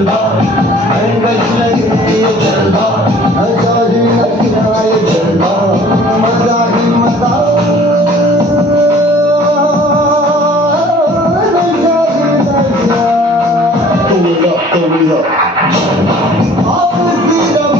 जलवा अंगज लगे ये जलवा आजादी लगना ये जलवा मजा ही मजा Turn it up, turn it up. All the freedom